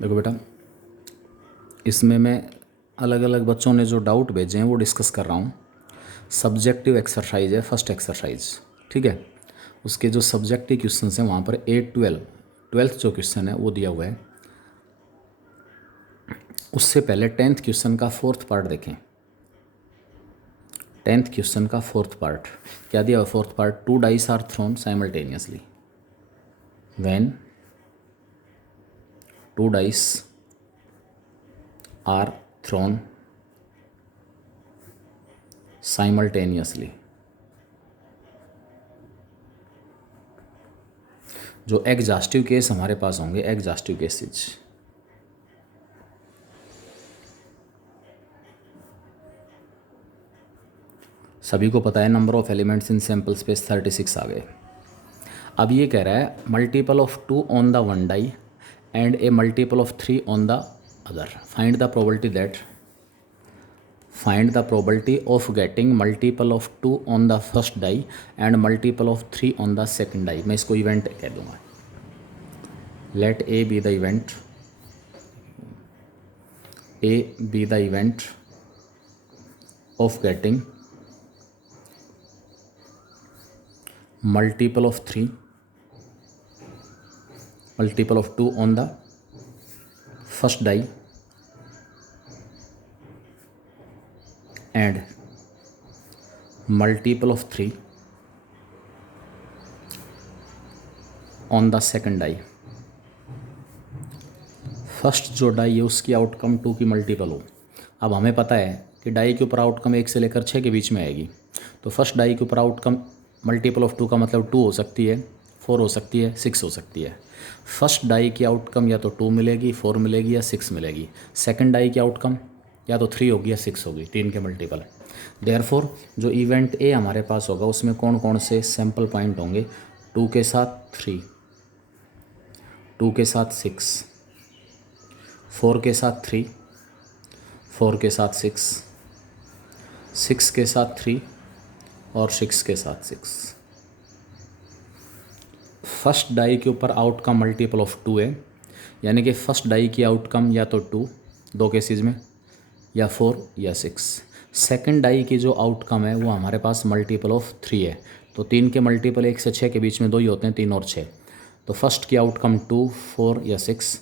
देखो बेटा, इसमें मैं अलग अलग बच्चों ने जो डाउट भेजे हैं वो डिस्कस कर रहा हूँ। सब्जेक्टिव एक्सरसाइज है फर्स्ट एक्सरसाइज, ठीक है। उसके जो सब्जेक्टिव क्वेश्चन हैं वहाँ पर 8, 12, 12th जो क्वेश्चन है वो दिया हुआ है। उससे पहले 10th क्वेश्चन का 4th पार्ट देखें। 10th क्वेश्चन का 4th पार्ट क्या दिया हुआ? 4th part, 2 dice are thrown simultaneously when 2 dice are thrown simultaneously. जो एग्जॉस्टिव केस हमारे पास होंगे, एग्जॉस्टिव केसेज, सभी को पता है number of elements in sample space 36 आ गए। अब ये कह रहा है multiple of 2 on the one die and a multiple of 3 on the other. Find the probability that, find the probability of getting multiple of 2 on the first die and multiple of 3 on the second die. मैं इसको event कह दूंगा। Let A be the event, A be the event of getting multiple of 3, multiple of 2 on the first die and multiple of 3 on the second die। First जो die है उसकी outcome 2 की multiple हो। अब हमें पता है कि डाई के ऊपर आउटकम 1 से लेकर 6 के बीच में आएगी, तो फर्स्ट डाई के ऊपर आउटकम मल्टीपल ऑफ 2 का मतलब 2 हो सकती है, 4 हो सकती है, 6 हो सकती है। फर्स्ट डाई की आउटकम या तो 2 मिलेगी, 4 मिलेगी या 6 मिलेगी। सेकंड डाई की आउटकम या तो 3 होगी या 6 होगी, 3 के मल्टीपल। देयरफॉर जो इवेंट ए हमारे पास होगा उसमें कौन कौन से सैम्पल पॉइंट होंगे? 2 के साथ 3, 2 के साथ 6, 4 के साथ 3, 4 के साथ 6, 6 के साथ 3 और 6 के साथ 6। फर्स्ट डाई के ऊपर आउटकम मल्टीपल ऑफ 2 है, यानी कि फर्स्ट डाई की आउटकम या तो 2 दो केसेस में, या 4 या 6। सेकंड डाई की जो आउटकम है वो हमारे पास मल्टीपल ऑफ 3 है, तो 3 के मल्टीपल 1 से 6 के बीच में 2 ही होते हैं, 3 और 6। तो फर्स्ट की आउटकम 2, 4 या 6,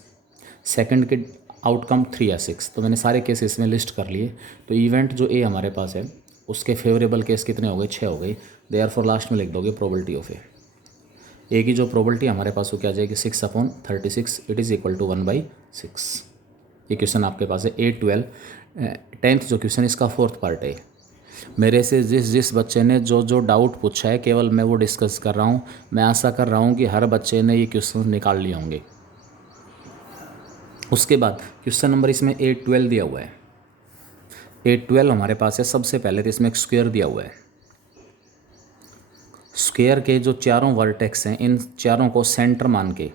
सेकंड के आउटकम 3 या 6। तो मैंने सारे केसेस में लिस्ट कर लिए। तो इवेंट जो ए हमारे पास है उसके फेवरेबल केस कितने हो गए? 6 हो गए। देयरफॉर लास्ट में लिख दोगे प्रोबेबिलिटी ऑफ ए की जो प्रोबेबिलिटी हमारे पास वो क्या आ जाएगी? 6/36, इट इज़ इक्वल टू 1/6। ये क्वेश्चन आपके पास है 8, 12। 10th जो क्वेश्चन इसका 4th पार्ट है। मेरे से जिस बच्चे ने जो डाउट पूछा है केवल मैं वो डिस्कस कर रहा हूँ। मैं आशा कर रहा हूँ कि हर बच्चे ने ये क्वेश्चन निकाल लिए होंगे। उसके बाद क्वेश्चन नंबर इसमें 8, 12 दिया हुआ है। 8, 12 हमारे पास है। सबसे पहले तो इसमें एक स्क्वायर दिया हुआ है। स्क्वायर के जो चारों वर्टेक्स हैं इन चारों को सेंटर मान के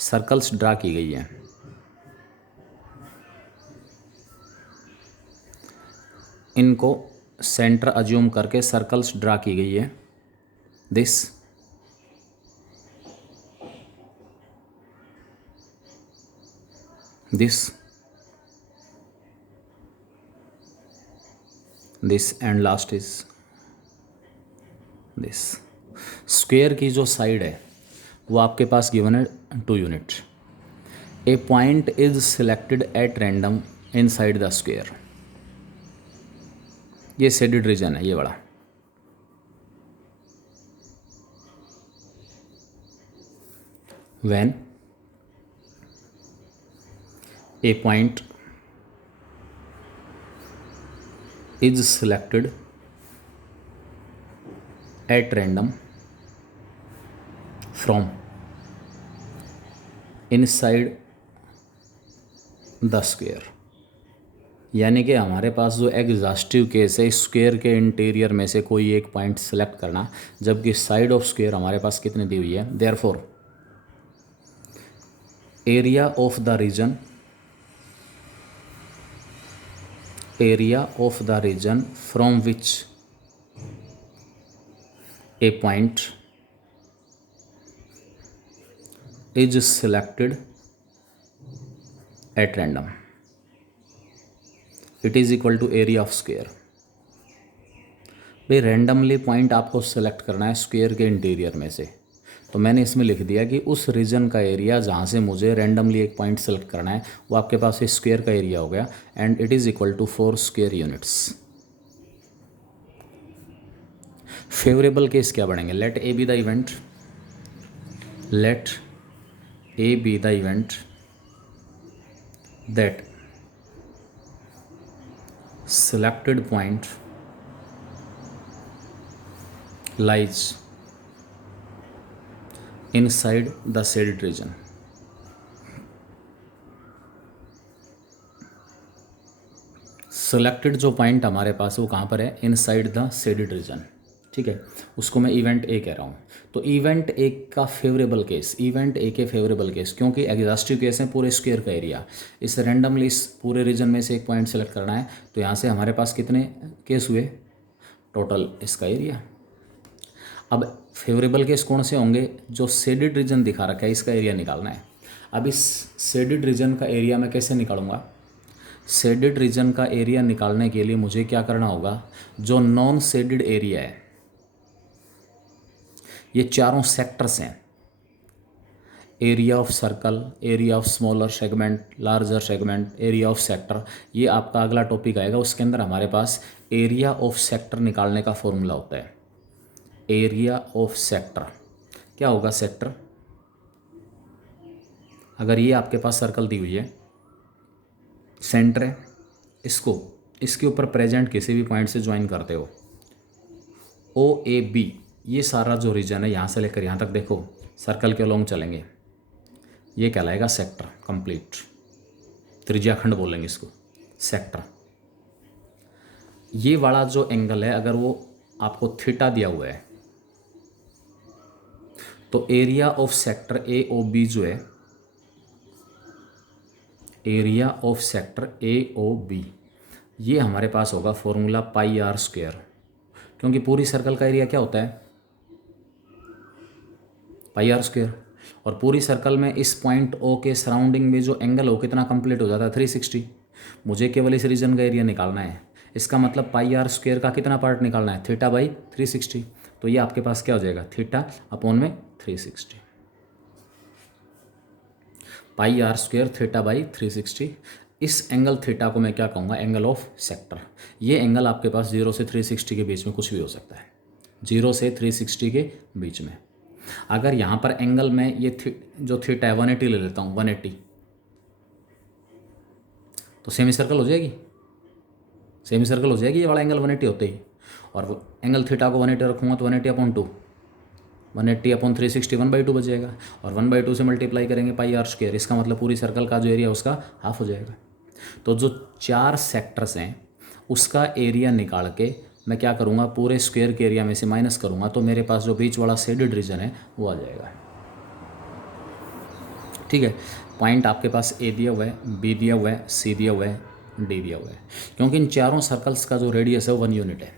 सर्कल्स ड्रा की गई हैं। इनको सेंटर अज्यूम करके सर्कल्स ड्रा की गई है। This and last is this. Square की जो साइड है वो आपके पास गिवन है 2 unit. A point is selected at random in side the square. ये शेडेड रीजन है, ये बड़ा। When A point is selected at random from inside the square, यानी कि हमारे पास जो एग्जॉस्टिव केस है स्क्वायर के इंटीरियर में से कोई एक पॉइंट सेलेक्ट करना, जबकि साइड ऑफ स्क्वायर हमारे पास कितनी दी हुई है? Therefore area of the region, area of the region from which a point is selected at random, it is equal to area of square. भाई रैंडमली पॉइंट आपको select करना है स्क्वायर के इंटीरियर में से, तो मैंने इसमें लिख दिया कि उस रीजन का एरिया जहाँ से मुझे रैंडमली एक पॉइंट सेलेक्ट करना है वो आपके पास इस स्क्वायर का एरिया हो गया, and it is equal to 4 square units. Favourable case क्या बढ़ेंगे? Let A be the event, let A be the event that selected point lies inside the shaded region। Selected जो पॉइंट हमारे पास वो कहाँ पर है? इनसाइड द शेडेड रीजन, ठीक है, उसको मैं इवेंट ए कह रहा हूँ। तो इवेंट ए का फेवरेबल केस, इवेंट ए के फेवरेबल केस, क्योंकि एग्जॉस्टिव केस है पूरे स्क्वायर का एरिया, इस रैंडमली इस पूरे रीजन में से एक पॉइंट सेलेक्ट करना है, तो यहाँ से हमारे पास कितने केस हुए टोटल इसका एरिया। अब फेवरेबल केस कौन से होंगे? जो शेडेड रीजन दिखा रखा है इसका एरिया निकालना है। अब इस शेडेड रीजन का एरिया मैं कैसे निकालूंगा? शेडेड रीजन का एरिया निकालने के लिए मुझे क्या करना होगा? जो नॉन शेडेड एरिया है, ये चारों सेक्टर्स हैं, area of circle, area of smaller segment, larger segment, area of sector, ये आपका अगला टॉपिक आएगा। उसके अंदर हमारे पास एरिया ऑफ सेक्टर निकालने का फॉर्मूला होता है। एरिया ऑफ सेक्टर क्या होगा? सेक्टर, अगर ये आपके पास सर्कल दी हुई है, सेंटर है, इसको इसके ऊपर प्रेजेंट किसी भी पॉइंट से ज्वाइन करते हो, ओ ए बी, ये सारा जो रीजन है यहाँ से लेकर यहाँ तक देखो सर्कल के अलोंग चलेंगे, ये कहलाएगा सेक्टर कंप्लीट। त्रिज्याखंड बोलेंगे इसको, सेक्टर। ये वाला जो एंगल है अगर वो आपको थीटा दिया हुआ है, तो area of sector A O B जो है, area of sector A O B, ये हमारे पास होगा फॉर्मूला पाई आर स्क्वायर, क्योंकि पूरी सर्कल का एरिया क्या होता है? पाई आर स्क्वायर। और पूरी सर्कल में इस पॉइंट ओ के सराउंडिंग में जो एंगल हो कितना कंप्लीट हो जाता है? 360। मुझे केवल इस रीजन का एरिया निकालना है, इसका मतलब पाई आर स्क्वायर का कितना पार्ट निकालना है? Theta by 360। तो ये आपके पास क्या हो जाएगा? थीटा अपॉन में 360, पाई आर स्क्वायर थीटा बाई 360। इस एंगल थीटा को मैं क्या कहूँगा? Angle of sector. ये एंगल आपके पास 0 से 360 के बीच में कुछ भी हो सकता है, 0 से 360 के बीच में। अगर यहाँ पर एंगल में ये जो थीटा है 180 ले लेता हूँ, 180, तो सेमी सर्कल हो जाएगी, सेमी सर्कल हो जाएगी ये वाला एंगल 180 होते ही। और एंगल थीटा को 180 रखूँगा तो 180 अपॉन 2, 180 अपॉन 360 1/2 बच जाएगा, और 1/2 से मल्टीप्लाई करेंगे पाई आर स्क्वायर, इसका मतलब पूरी सर्कल का जो एरिया उसका हाफ हो जाएगा। तो जो 4 सेक्टर्स हैं उसका एरिया निकाल के मैं क्या करूँगा? पूरे स्क्वायर के एरिया में से माइनस करूँगा, तो मेरे पास जो बीच वाला शेडेड रीजन है वो आ जाएगा, ठीक है। पॉइंट आपके पास ए दिया हुआ है, बी दिया हुआ है, सी दिया हुआ है, डी दिया हुआ है, क्योंकि इन चारों सर्कल्स का जो रेडियस है वो 1 यूनिट है।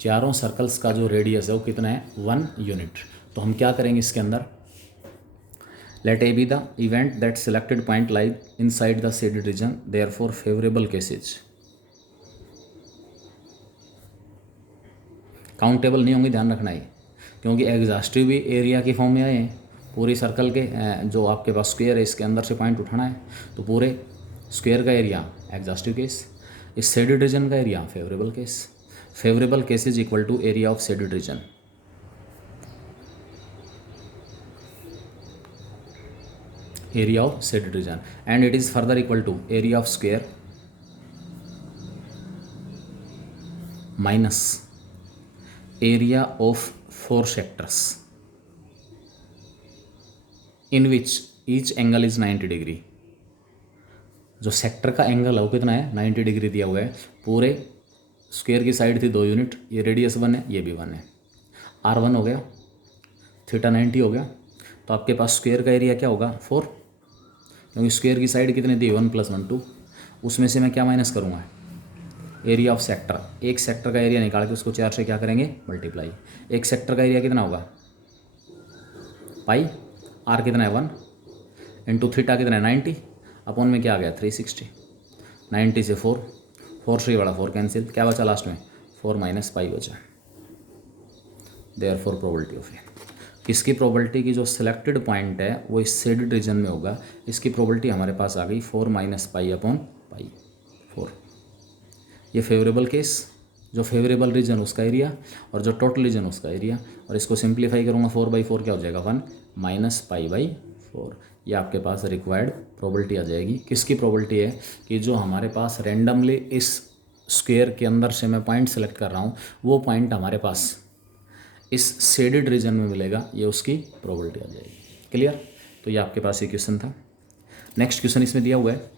चारों सर्कल्स का जो रेडियस है वो कितना है? 1 यूनिट। तो हम क्या करेंगे इसके अंदर? Let A be the event that selected point lie inside the shaded region, therefore favourable cases. Countable नहीं होंगे, ध्यान रखना है, क्योंकि एग्जॉस्टिव भी एरिया की फॉर्म में आए हैं। पूरी सर्कल के जो आपके पास स्क्वायर है इसके अंदर से पॉइंट उठाना है, तो पूरे स्क्वायर का एरिया एग्जॉस्टिव केस, इस शेडेड रीजन का area favourable case. Favourable case is equal to area of shaded region, area of shaded region, and it is further equal to area of square minus area of 4 sectors in which each angle is 90 degree. जो sector का angle है वो कितना है? 90 degree दिया हुआ है। पूरे स्क्वायर की साइड थी 2 यूनिट, ये रेडियस 1 है, ये भी 1 है, R1 हो गया, थीटा 90 हो गया, तो आपके पास स्क्वायर का एरिया क्या होगा? 4, क्योंकि स्क्वायर की साइड कितनी थी? 1 + 1 2, उसमें से मैं क्या माइनस करूँगा? Area of sector. एक सेक्टर का एरिया निकाल के उसको 4 से क्या करेंगे? मल्टीप्लाई। एक सेक्टर का एरिया कितना होगा? पाई, आर कितना है? 1, इंटू थीटा कितना है? 90, अपॉन में क्या आ गया 360, 90 से 4, 4 3 बड़ा 4 कैंसिल, क्या बचा लास्ट में 4 माइनस पाई बचा। देयरफॉर प्रोबेबिलिटी ऑफ ए, किसकी प्रोबेबिलिटी की जो सिलेक्टेड पॉइंट है वो इस शेडेड रीजन में होगा, इसकी प्रोबेबिलिटी हमारे पास आ गई 4 माइनस पाई अपॉन पाई 4। ये फेवरेबल केस, जो फेवरेबल रीजन उसका एरिया और जो टोटल रीजन उसका एरिया, और इसको सिंप्लीफाई करूँगा 4/4 क्या हो जाएगा 1 माइनस पाई बाई 4। ये आपके पास रिक्वायर्ड प्रोबेबिलिटी आ जाएगी। किसकी प्रोबेबिलिटी है कि जो हमारे पास रैंडमली इस स्क्वायर के अंदर से मैं पॉइंट सेलेक्ट कर रहा हूँ वो पॉइंट हमारे पास इस शेडेड रीजन में मिलेगा, ये उसकी प्रोबेबिलिटी आ जाएगी। क्लियर? तो ये आपके पास ये क्वेश्चन था। नेक्स्ट क्वेश्चन इसमें दिया हुआ है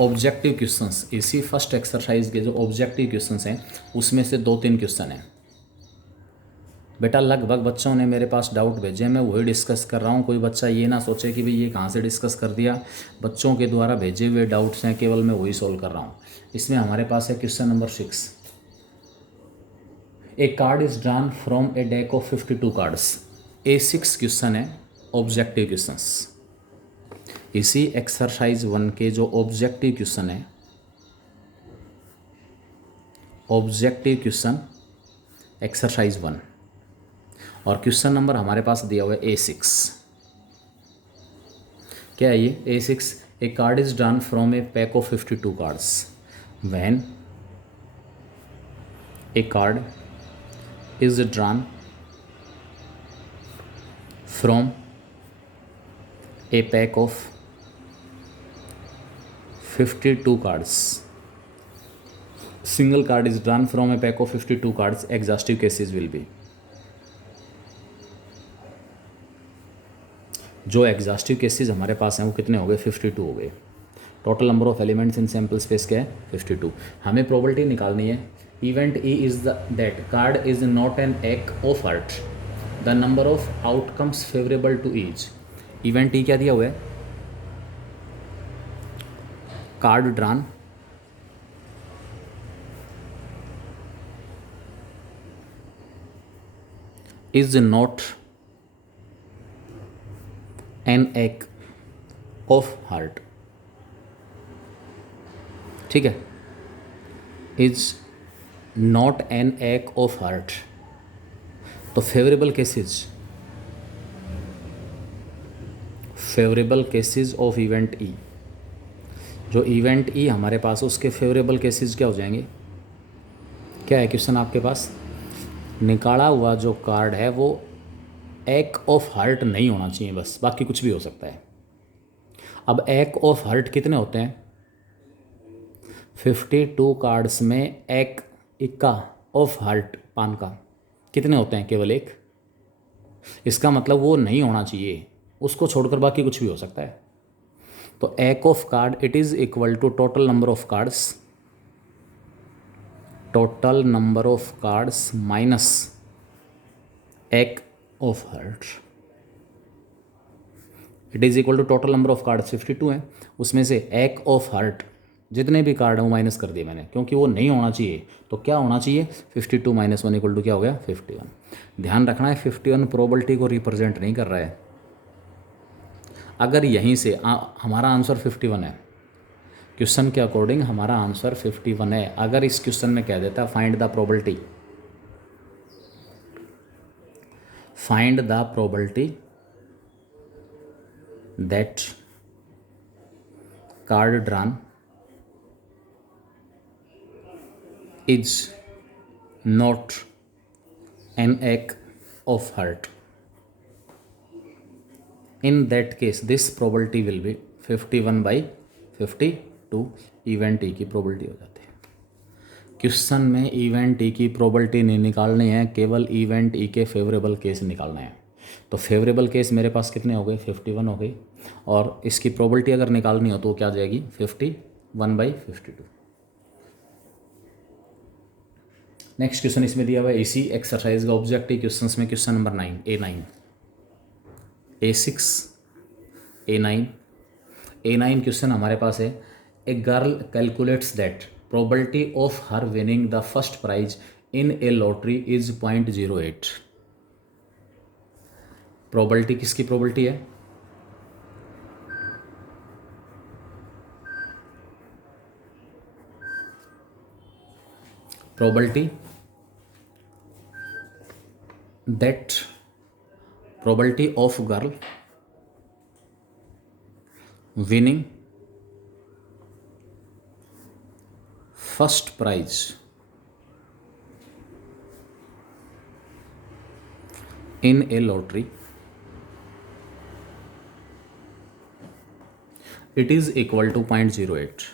ऑब्जेक्टिव क्वेश्चंस। इसी फर्स्ट एक्सरसाइज के जो ऑब्जेक्टिव क्वेश्चंस हैं उसमें से 2-3 क्वेश्चन हैं बेटा। लगभग बच्चों ने मेरे पास डाउट भेजे, मैं वही डिस्कस कर रहा हूँ। कोई बच्चा ये ना सोचे कि भाई ये कहाँ से डिस्कस कर दिया, बच्चों के द्वारा भेजे हुए डाउट्स हैं, केवल मैं वही सॉल्व कर रहा हूँ। इसमें हमारे पास है question number 6। A card is drawn from A deck of 52 cards. A6 question है ऑब्जेक्टिव क्वेश्चंस। इसी एक्सरसाइज 1 के जो ऑब्जेक्टिव क्वेश्चन है, ऑब्जेक्टिव क्वेश्चन एक्सरसाइज 1, और क्वेश्चन नंबर हमारे पास दिया हुआ है A6। क्या है ये A6? A card is drawn from A pack of 52 cards when A card is drawn from a pack of 52 cards. Single card is drawn from a pack of 52 cards. Exhaustive cases will be, जो exhaustive cases हमारे पास हैं वो कितने हो गए 52 हो गए। Total number of elements in sample space क्या है 52। हमें प्रोबेबिलिटी निकालनी है। Event E is that card is not an ace of heart, the number of outcomes favourable to each. Event E क्या दिया हुआ है? Card drawn is not an ace of heart, ठीक है, is not an ace of heart. तो favourable cases of event E, जो event ई हमारे पास उसके फेवरेबल केसेस क्या हो जाएंगे? क्या है क्वेश्चन आपके पास? निकाला हुआ जो कार्ड है वो एक ऑफ हार्ट नहीं होना चाहिए बस, बाकी कुछ भी हो सकता है। अब एक ऑफ हार्ट कितने होते हैं? 52 कार्ड्स में एक इक्का ऑफ हार्ट पान का कितने होते हैं? केवल एक। इसका मतलब वो नहीं होना चाहिए, उसको छोड़कर बाकी कुछ भी हो सकता है। तो ace of card it is equal to total number of cards, total number of cards minus ace of heart, it is equal to total number of cards 52 है, उसमें से एक ऑफ हार्ट जितने भी कार्ड हैं वो माइनस कर दिए मैंने, क्योंकि वो नहीं होना चाहिए। तो क्या होना चाहिए? 52 माइनस 1 इक्वल टू क्या हो गया 51। ध्यान रखना है 51 प्रोबेबिलिटी को रिप्रेजेंट नहीं कर रहा है। अगर यहीं से हमारा आंसर 51 है, क्वेश्चन के अकॉर्डिंग हमारा आंसर 51 है। अगर इस क्वेश्चन में कह देता find the probability, find the probability that card drawn is not an egg of heart, in that case this probability will be 51/52। Event E की प्रोबेबिलिटी हो जाती है। क्वेश्चन में इवेंट ई की प्रोबेबिलिटी नहीं निकालनी है, केवल इवेंट ई के फेवरेबल केस निकालने हैं। तो फेवरेबल केस मेरे पास कितने हो गए 51 हो गए, और इसकी प्रोबेबिलिटी अगर निकालनी हो तो क्या आ जाएगी 51/52। नेक्स्ट क्वेश्चन इसमें दिया हुआ है इसी एक्सरसाइज का ऑब्जेक्टिव क्वेश्चंस में question number 9 A9। A6 A9 question हमारे पास है। A girl calculates that probability of her winning the first prize in a lottery is 0.08। Probability किसकी प्रोबेबिलिटी है? probability that probability of girl winning first prize in a lottery, it is equal to 0.08.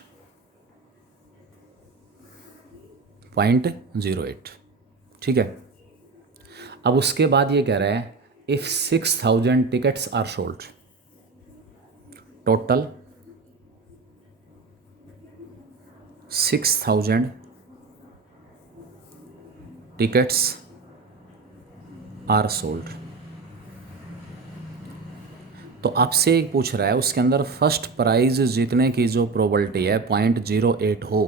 0.08, ठीक है। अब उसके बाद ये कह रहा है if 6,000 tickets are sold, total 6,000 tickets are sold. तो आपसे एक पूछ रहा है उसके अंदर फर्स्ट प्राइज जीतने की जो प्रोबेबिलिटी है 0.08 हो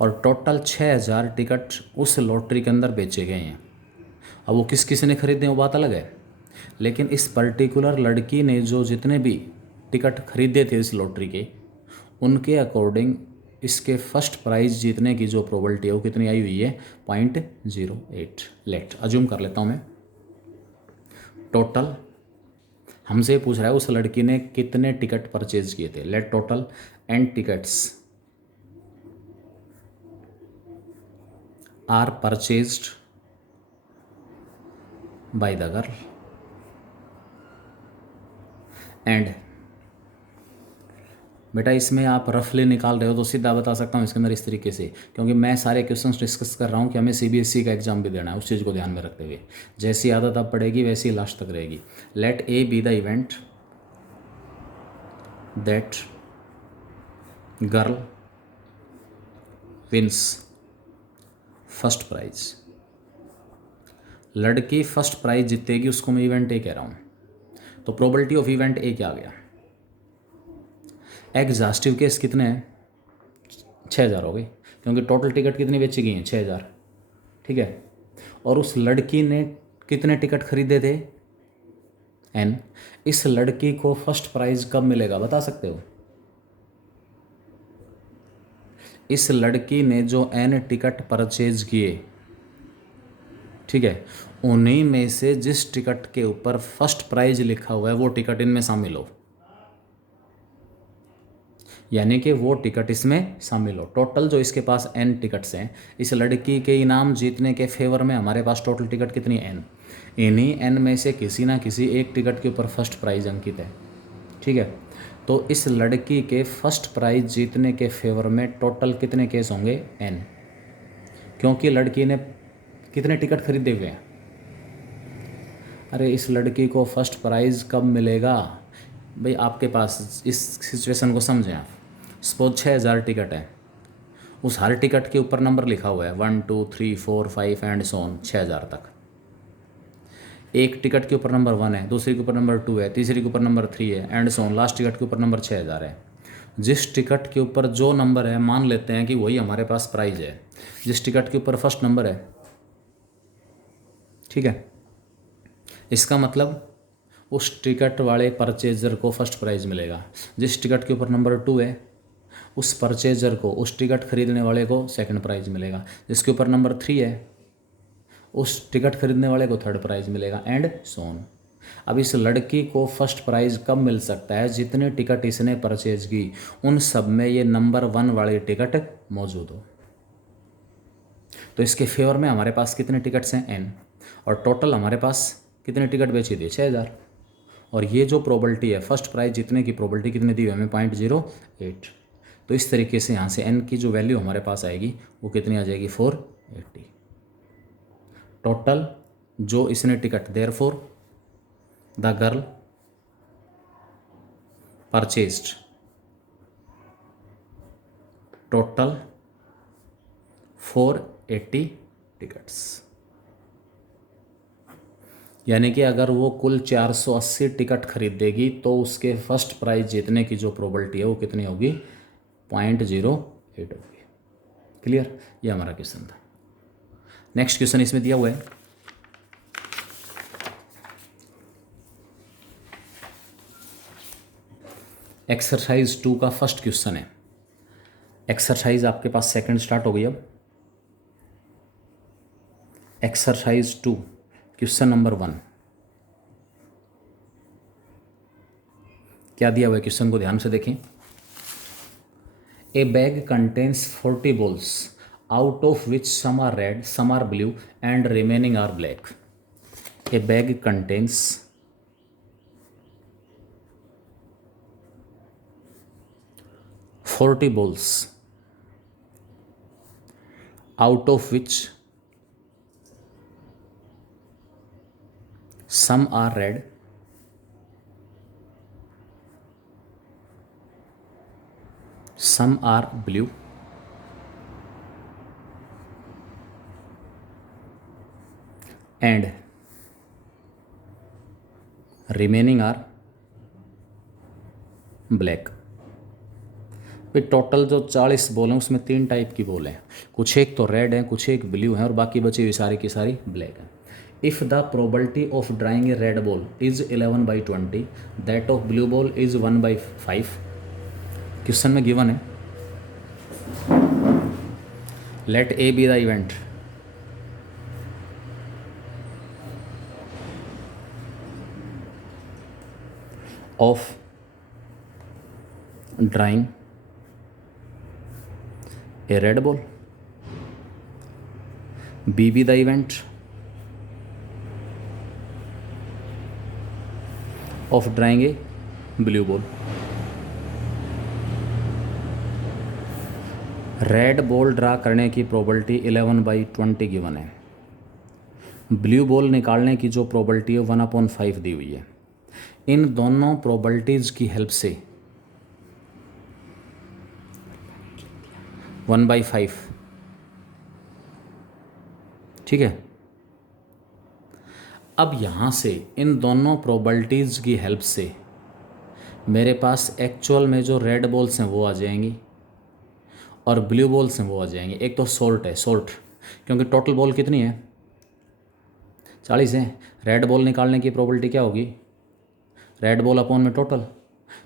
और टोटल 6,000 टिकट उस लॉटरी के अंदर बेचे गए हैं। अब वो किस किस ने खरीदे वो बात अलग है, लेकिन इस पर्टिकुलर लड़की ने जो जितने भी टिकट खरीदे थे इस लॉटरी के, उनके अकॉर्डिंग इसके फर्स्ट प्राइज जीतने की जो प्रोबेबिलिटी है वो कितनी आई हुई है 0.08। लेट अज्यूम कर लेता हूँ मैं, टोटल हमसे पूछ रहा है उस लड़की ने कितने टिकट परचेज किए थे। Let total n tickets are purchased by the girl and, बेटा इसमें आप रफली निकाल रहे हो तो सीधा बता सकता हूँ इसके अंदर इस तरीके से, क्योंकि मैं सारे क्वेश्चंस डिस्कस कर रहा हूँ कि हमें सीबीएसई का एग्जाम भी देना है, उस चीज़ को ध्यान में रखते हुए जैसी आदत अब पड़ेगी वैसी लास्ट तक रहेगी। Let A be the event that girl wins first prize, लड़की फर्स्ट प्राइज जीतेगी उसको मैं इवेंट ए कह रहा हूँ। तो प्रोबेबिलिटी ऑफ इवेंट ए क्या आ गया, एग्जॉस्टिव केस कितने हैं 6,000 हो गई, क्योंकि टोटल टिकट कितनी बेची गई हैं 6,000, ठीक है। और उस लड़की ने कितने टिकट खरीदे थे एन, इस लड़की को फर्स्ट प्राइज कब मिलेगा बता सकते हो। इस लड़की ने जो एन टिकट परचेज किए, ठीक है, उन्हीं में से जिस टिकट के ऊपर फर्स्ट प्राइज लिखा हुआ है वो टिकट इनमें शामिल हो, यानी कि वो टिकट इसमें शामिल हो। टोटल जो इसके पास एन टिकट्स हैं, इस लड़की के इनाम जीतने के फेवर में हमारे पास टोटल टिकट कितनी एन, इन्हीं एन में से किसी ना किसी एक टिकट के ऊपर फर्स्ट प्राइज अंकित है, ठीक है। तो इस लड़की के फर्स्ट प्राइज जीतने के फेवर में टोटल कितने केस होंगे एन, क्योंकि लड़की ने कितने टिकट खरीदे हुए हैं। अरे इस लड़की को फर्स्ट प्राइज़ कब मिलेगा भाई, आपके पास इस सिचुएशन को समझें आप। सपोज 6,000 टिकट है, उस हर टिकट के ऊपर नंबर लिखा हुआ है 1 2 3 4 5 एंड सो ऑन 6,000 तक। एक टिकट के ऊपर नंबर 1 है, दूसरे के ऊपर नंबर 2 है, तीसरे के ऊपर नंबर 3 है and so on, last ticket के ऊपर नंबर 6,000 है। जिस टिकट के ऊपर जो नंबर है मान लेते हैं कि वही हमारे पास प्राइज है, जिस टिकट के ऊपर फर्स्ट नंबर है, ठीक है। इसका मतलब उस टिकट वाले परचेजर को फर्स्ट प्राइज़ मिलेगा। जिस टिकट के ऊपर नंबर 2 है उस परचेजर को, उस टिकट खरीदने वाले को सेकंड प्राइज़ मिलेगा। जिसके ऊपर नंबर 3 है उस टिकट खरीदने वाले को थर्ड प्राइज़ मिलेगा एंड सो ऑन। अब इस लड़की को फर्स्ट प्राइज़ कब मिल सकता है, जितने टिकट इसने परचेज की उन सब में ये नंबर 1 वाले टिकट मौजूद हो। तो इसके फेवर में हमारे पास कितने टिकट्स हैं एन, और टोटल हमारे पास कितने टिकट बेची थी 6,000, और ये जो प्रोबेबिलिटी है फर्स्ट प्राइज जीतने की प्रोबेबिलिटी कितनी दी हुई है हमें 0.08। तो इस तरीके से यहाँ से एन की जो वैल्यू हमारे पास आएगी वो कितनी आ जाएगी 480। टोटल जो इसने ticket, therefore the girl purchased total 480 tickets, यानी कि अगर वो कुल 480 टिकट खरीदेगी तो उसके फर्स्ट प्राइज जीतने की जो प्रोबेबिलिटी है वो कितनी होगी 0.08 होगी। क्लियर, ये हमारा क्वेश्चन था। नेक्स्ट क्वेश्चन इसमें दिया हुआ है, एक्सरसाइज 2 का फर्स्ट क्वेश्चन है। एक्सरसाइज आपके पास सेकंड स्टार्ट हो गई। अब एक्सरसाइज 2 क्वेश्चन नंबर 1 क्या दिया हुआ है क्वेश्चन को ध्यान से देखें। ए bag contains 40 balls out of which some are red, some are blue and remaining are black. A bag contains 40 balls out of which some are red, some are blue and remaining are black. भाई total जो 40 ball हैं उसमें 3 type की ball हैं, कुछ एक तो red हैं, कुछ एक ब्लू हैं और बाकी बची हुई सारी की सारी ब्लैक हैं। If the probability of drawing a red ball is 11/20 that of blue ball is 1/5। Question में गिवन है let A be the event of drawing a red ball, B be the event of drawing a blue ball। Red ball draw करने की probability 11/20 given है, blue ball निकालने की जो probability है 1/5 दी हुई है। इन दोनों प्रोबेबिलिटीज़ की हेल्प से 1/5, ठीक है। अब यहाँ से इन दोनों प्रोबेबिलिटीज़ की हेल्प से मेरे पास एक्चुअल में जो रेड बॉल्स हैं वो आ जाएंगी और ब्लू बॉल्स हैं वो आ जाएंगी। एक तो सोल्ट है, सोल्ट क्योंकि टोटल बॉल कितनी है 40 है। रेड बॉल निकालने की प्रोबेबिलिटी क्या होगी, रेड बॉल अपॉन में टोटल,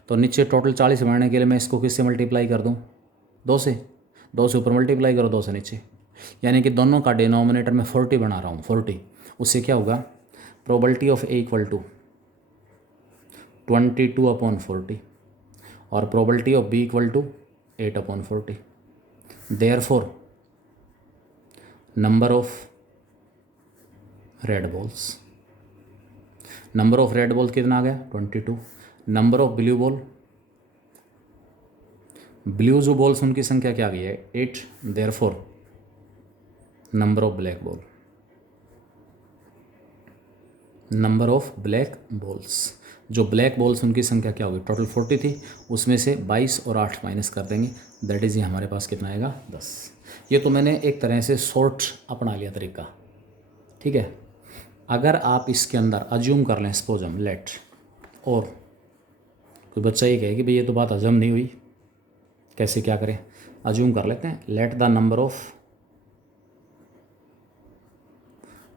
तो नीचे टोटल 40 बढ़ने के लिए मैं इसको किससे मल्टीप्लाई कर दूँ, 2 से, 2 से ऊपर मल्टीप्लाई करो 2 से नीचे, यानी कि दोनों का डिनोमिनेटर में 40 बना रहा हूँ 40। उससे क्या होगा, probability of A equal to 22/40 और probability of B equal to 8/40। Therefore number of red balls, number of red ball कितना आ गया 22। Number of blue ball, blue जो बॉल्स उनकी संख्या क्या आ गई है 8। Therefore number of black ball, number of black balls, जो ब्लैक बॉल्स उनकी संख्या क्या होगी, टोटल 40 थी, उसमें से 22 और 8 माइनस कर देंगे, दैट इज़ ये हमारे पास कितना आएगा 10। ये तो मैंने एक तरह से शॉर्ट अपना लिया तरीका, ठीक है। अगर आप इसके अंदर अज्यूम कर लें, सपोज हम लेट, और कोई बच्चा ये कहे कि भाई ये तो बात हजम नहीं हुई, कैसे क्या करें, अज्यूम कर लेते हैं। Let the number of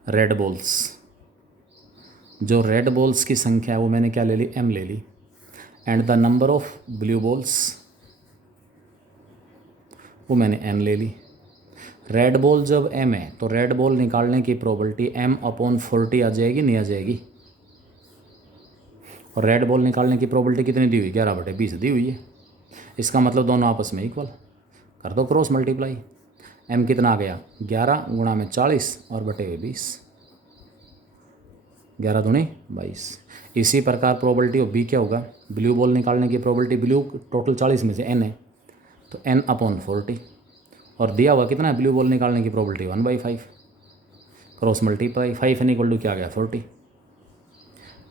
red balls, जो रेड बॉल्स की संख्या है वो मैंने क्या ले ली, m ले ली, and the number of blue balls वो मैंने n ले ली। रेड बॉल जब m है तो रेड बॉल निकालने की प्रोबेबिलिटी m/40 आ जाएगी, नहीं आ जाएगी। और रेड बॉल निकालने की प्रोबेबिलिटी कितनी दी हुई, 11/20 दी हुई है। इसका मतलब दोनों आपस में इक्वल, कर दो क्रॉस मल्टीप्लाई। m कितना आ गया 11 गुणा में 40 और बटे हुए 20, 11 दूनी 22। इसी प्रकार प्रोबेबिलिटी ऑफ बी क्या होगा, ब्लू बॉल निकालने की प्रोबेबिलिटी, ब्लू टोटल 40 में से n है तो n/40, और दिया हुआ कितना है ब्लू बॉल निकालने की probability 1/5, cross multiply 5 n equal to क्या आ गया 40,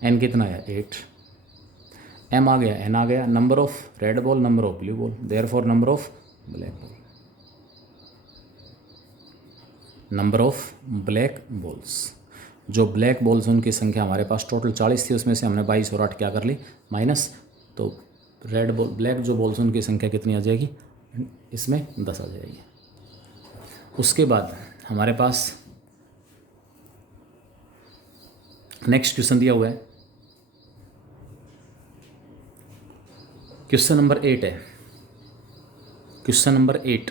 n कितना है 8, m आ गया n आ गया, number of red ball, number of blue ball, therefore number of black ball, number of black balls, जो ब्लैक बॉल्स उनकी संख्या हमारे पास टोटल 40 थी, उसमें से हमने 22 और 8 क्या कर ली माइनस, तो रेड बॉल ब्लैक जो बॉल्स उनकी संख्या कितनी आ जाएगी, इसमें 10 आ जाएगी। उसके बाद हमारे पास नेक्स्ट क्वेश्चन दिया हुआ है, क्वेश्चन नंबर 8 है। क्वेश्चन नंबर 8,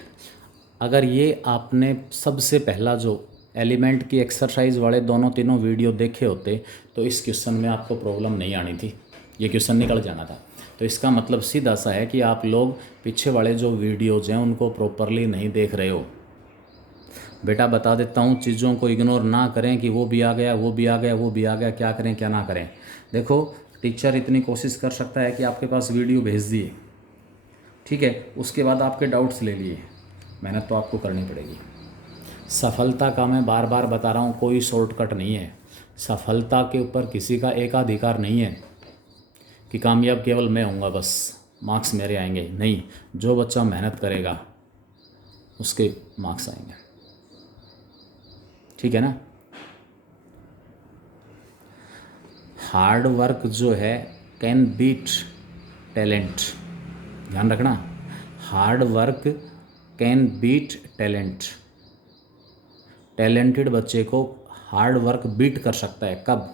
अगर ये आपने सबसे पहला जो एलिमेंट की एक्सरसाइज वाले दोनों तीनों वीडियो देखे होते तो इस क्वेश्चन में आपको प्रॉब्लम नहीं आनी थी, ये क्वेश्चन निकल जाना था। तो इसका मतलब सीधा सा है कि आप लोग पीछे वाले जो वीडियोज़ हैं उनको प्रॉपरली नहीं देख रहे हो। बेटा बता देता हूँ, चीज़ों को इग्नोर ना करें कि वो भी आ गया, वो भी आ गया, वो भी आ गया, क्या करें क्या ना करें। देखो, टीचर इतनी कोशिश कर सकता है कि आपके पास वीडियो भेज दिए, ठीक है, उसके बाद आपके डाउट्स ले लिए, मेहनत तो आपको करनी पड़ेगी। सफलता का मैं बार बार बता रहा हूँ, कोई शॉर्टकट नहीं है। सफलता के ऊपर किसी का एकाधिकार नहीं है कि कामयाब केवल मैं होऊंगा, बस मार्क्स मेरे आएंगे। नहीं, जो बच्चा मेहनत करेगा उसके मार्क्स आएंगे, ठीक है ना। हार्ड वर्क जो है कैन बीट टैलेंट, ध्यान रखना। Hard work can beat talent. Talented बच्चे को हार्ड वर्क बीट कर सकता है, कब?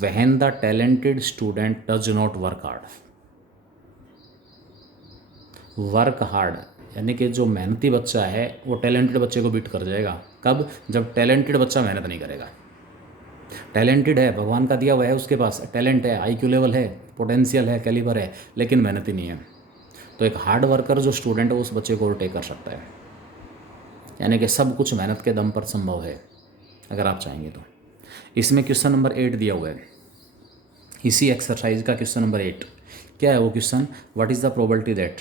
When the talented student does not work hard. Work hard यानी कि जो मेहनती बच्चा है वो टैलेंटेड बच्चे को बीट कर जाएगा, कब? जब टैलेंटेड बच्चा मेहनत नहीं करेगा। टैलेंटेड है, भगवान का दिया हुआ है, उसके पास टैलेंट है, आईक्यू लेवल है, पोटेंशियल है, कैलिबर है, लेकिन मेहनत ही नहीं है। तो एक हार्ड वर्कर जो स्टूडेंट है उस बच्चे को ओवरटेक कर सकता है। यानी कि सब कुछ मेहनत के दम पर संभव है अगर आप चाहेंगे तो। इसमें क्वेश्चन नंबर 8 दिया हुआ है, इसी एक्सरसाइज का क्वेश्चन नंबर 8। क्या है वो question? What is the probability that,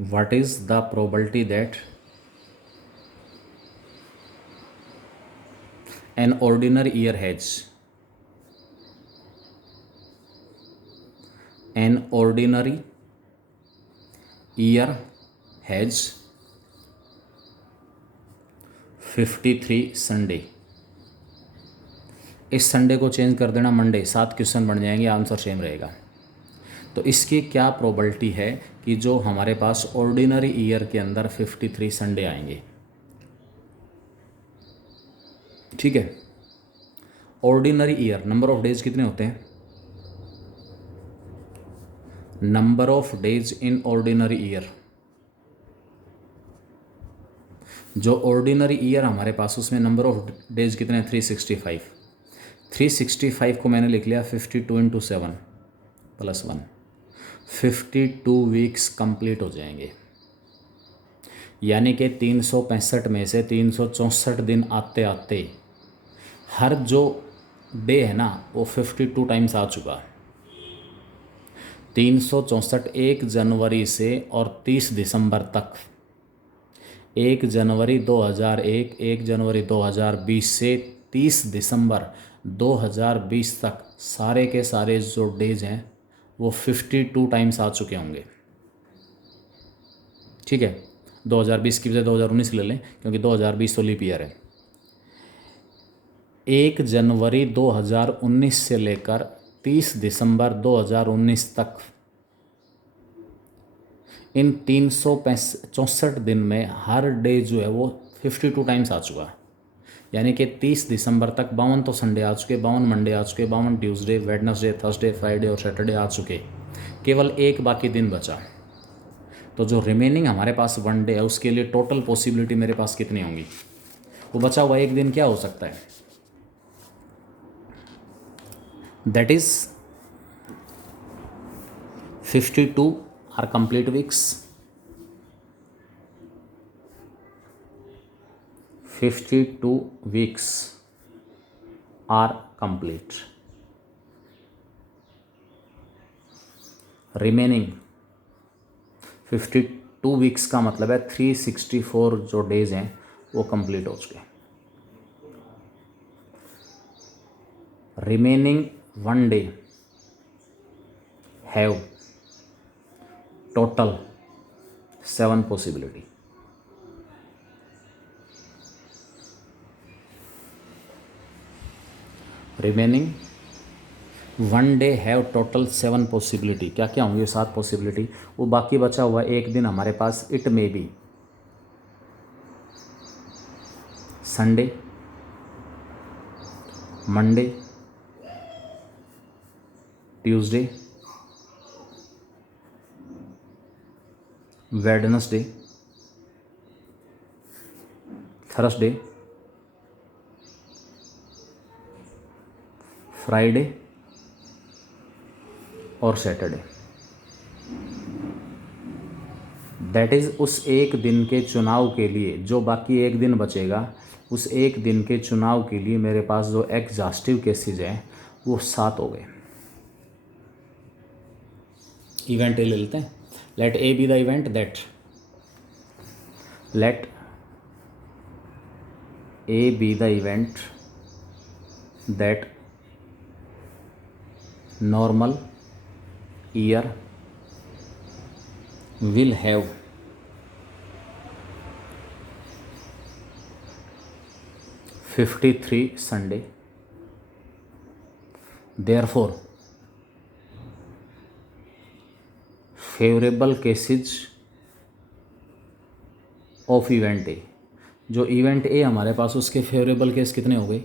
what is the probability that an ordinary year has, an ordinary year has 53 Sunday. इस संडे को चेंज कर देना मंडे, 7 क्वेश्चन बन जाएंगे, आंसर सेम रहेगा। तो इसकी क्या प्रोबेबिलिटी है कि जो हमारे पास ऑर्डिनरी ईयर के अंदर 53 संडे आएंगे, ठीक है। Ordinary year, number of days कितने होते हैं? Number of days in ordinary year, जो ऑर्डिनरी ईयर हमारे पास उसमें नंबर ऑफ डेज कितने हैं? 365। 365 को मैंने लिख लिया 52 इंटू 7 प्लस 1, 52 वीक्स कंप्लीट हो जाएंगे। यानी कि 365 में से 364 दिन आते आते हर जो डे है ना वो 52 टाइम्स आ चुका। 364 1 जनवरी से और 30 दिसंबर तक, 1 जनवरी 2001, 1 जनवरी 2020 से 30 दिसंबर 2020 तक सारे के सारे जो डेज हैं वो 52 टाइम्स आ चुके होंगे, ठीक है। 2020 की बजाय 2019 ले लें क्योंकि 2020 तो लीप ईयर है। 1 जनवरी 2019 से लेकर 30 दिसंबर 2019 तक इन 364 दिन में हर डे जो है वो 52 टाइम्स आ चुका। यानी कि 30 दिसंबर तक 52 तो संडे आ चुके, 52 मंडे आ चुके, 52 ट्यूसडे, वेडनेसडे, थर्सडे, फ्राइडे और सैटरडे आ चुके। केवल एक बाकी दिन बचा। तो जो रिमेनिंग हमारे पास 1 डे है उसके लिए टोटल पॉसिबिलिटी मेरे पास कितनी होंगी? वो बचा हुआ एक दिन क्या हो सकता है? That is 52 are complete weeks, 52 weeks are complete. Remaining 52 weeks का मतलब है 364 जो डेज हैं वो कंप्लीट हो चुके। Remaining 1 day have total 7 possibility. Remaining 1 day have total 7 possibility. क्या क्या होंगे 7 पॉसिबिलिटी? वो बाकी बचा हुआ एक दिन हमारे पास, it may be Sunday, Monday, Tuesday, Wednesday, Thursday, Friday और सैटरडे। दैट इज़ उस एक दिन के चुनाव के लिए, जो बाकी एक दिन बचेगा, उस एक दिन के चुनाव के लिए मेरे पास जो एग्जॉस्टिव केसेज हैं वो 7 हो गए। इवेंट ए ले लेते हैं। Let A be the event that, let A be the event that normal year will have 53 Sunday, therefore favorable cases of event A, जो इवेंट ए हमारे पास उसके फेवरेबल केस कितने हो गए?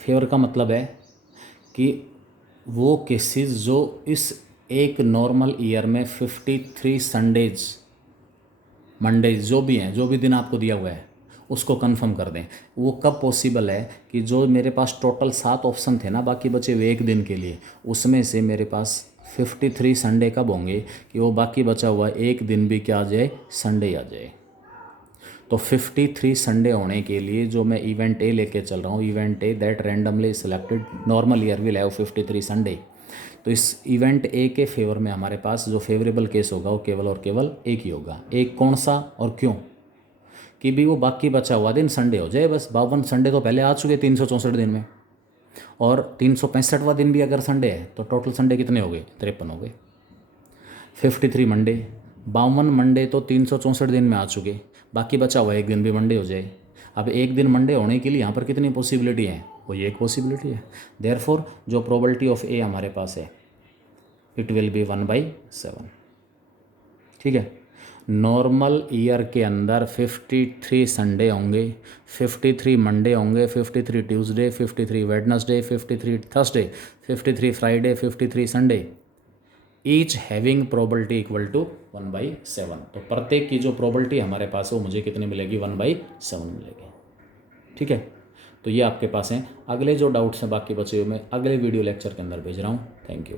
फेवर का मतलब है कि वो केसेस जो इस एक नॉर्मल ईयर में 53 संडेज, मंडेज जो भी हैं, जो भी दिन आपको दिया हुआ है उसको कंफर्म कर दें। वो कब पॉसिबल है कि जो मेरे पास टोटल 7 ऑप्शन थे ना बाकी बचे हुए एक दिन के लिए, उसमें से मेरे पास 53 संडे कब होंगे कि वो बाकी बचा हुआ एक दिन भी क्या आ जाए, संडे आ जाए। तो 53 संडे होने के लिए जो मैं इवेंट ए लेके चल रहा हूँ, event A that randomly selected normal year will have 53 Sunday, तो इस इवेंट ए के फेवर में हमारे पास जो फेवरेबल केस होगा वो केवल और केवल एक ही होगा। एक कौन सा और क्यों? कि भी वो बाकी बचा हुआ दिन संडे हो जाए बस। 52 संडे तो पहले आ चुके 364 दिन में, और 365वां दिन भी अगर संडे है तो टोटल संडे कितने हो गए? 53 हो गए। 53 मंडे, 52 मंडे तो 364 दिन में आ चुके, बाकी बचा हुआ एक दिन भी मंडे हो जाए। अब एक दिन मंडे होने के लिए यहाँ पर कितनी पॉसिबिलिटी है? वो ये एक पॉसिबिलिटी है। देयरफॉर जो प्रोबेबिलिटी ऑफ ए हमारे पास है इट विल बी 1/7। ठीक है। नॉर्मल ईयर के अंदर 53 संडे होंगे, 53 मंडे होंगे, 53 Tuesday, 53 Wednesday, 53 Thursday, 53 Friday, 53 Sunday, each having probability equal to 1/7। तो प्रत्येक की जो प्रोबेबिलिटी हमारे पास है वो मुझे कितनी मिलेगी? 1/7 मिलेगी। ठीक है। तो ये आपके पास हैं। अगले जो डाउट्स हैं बाकी बचे हुए मैं अगले वीडियो लेक्चर के अंदर भेज रहा हूँ। Thank you.